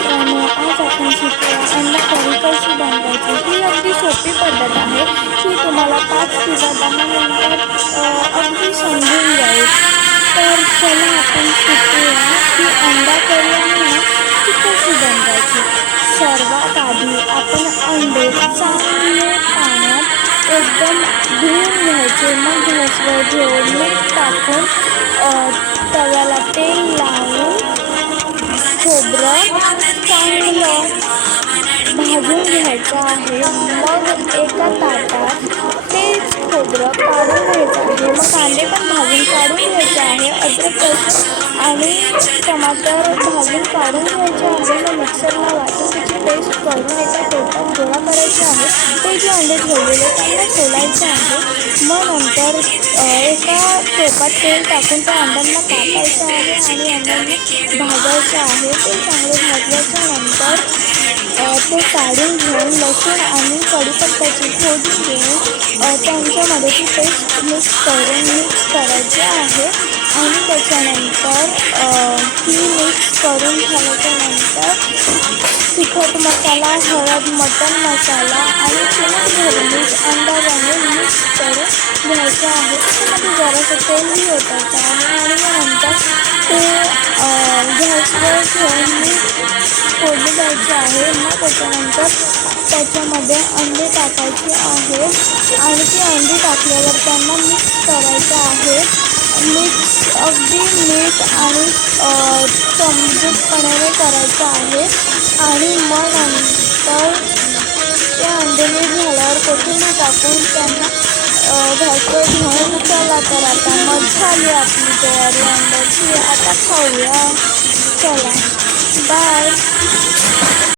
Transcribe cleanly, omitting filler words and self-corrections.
मित्रांनो, आज आपण शिकूया अंडा करी कशी बनवायची. ही अगदी सोपी पद्धत आहे. ही तुम्हाला 5 किंवा 10 मिनिटात अगदी समजून जाईल. तर चला आपण शिकूया की अंडा करी आहे ना, ती कशी बनवायची. सर्वात आधी आपण अंडे चांगले पाण्यात एकदम धुवून घ्यायचे. मग गॅसवर ठेवून मीठ टाकून तव्याला तेल लावून खोबरं चांगलं भाजून घ्यायचं आहे. मग एका ताटात तेच खोबरं काढून घ्यायचं आहे. मग कांदे पण भाजून काढून घ्यायचे आहे. अद्रक लसूण आणि टमाटर भाजून काढून घ्यायचे आहे. मग मिक्सरला वाटून त्याची पेस्ट करून एका टोपात गोळा करायचा आहे. ते जे अंडे ठेवलेले त्यांना सोलायचे आहे. मग नंतर एका टोपात तेल टाकून त्या अंड्यांना कापायचं आहे आणि अंड्यांना भाजायचं आहे. ते चांगले भाजल्याच्यानंतर ते काढून घेऊन लसूण आणि कढीपत्त्याची फोडणी देऊन त्यांच्यामध्ये ती पेस्ट मिक्स करायची आहे. आणि त्याच्यानंतर ती मिक्स करून झाल्याच्यानंतर तिखट मसाला, हळद, मटण मसाला आणि चिमटभर मीठ अंदाजाने मिक्स करून घ्यायचं आहे. त्याच्यामध्ये जरासं तेलही ओतायचं आहे आणि मग नंतर ते गॅसवर ठेवून फोडणी द्यायची आहे. मग त्याच्यानंतर त्याच्यामध्ये अंडे टाकायचे आहे आणि ती अंडी टाकल्यावर त्यांना मिक्स करायचं आहे. अगदी मीठ आणि समजूतपणाने करायचं आहे. आणि मग नंतर त्या अंडे मीठ झाल्यावर कोथिंबीर टाकून त्यांना गॅसवर घेऊन चला. तर आता मग झाली आपली तयारी अंड्याची. आता खाऊया. चला, बाय.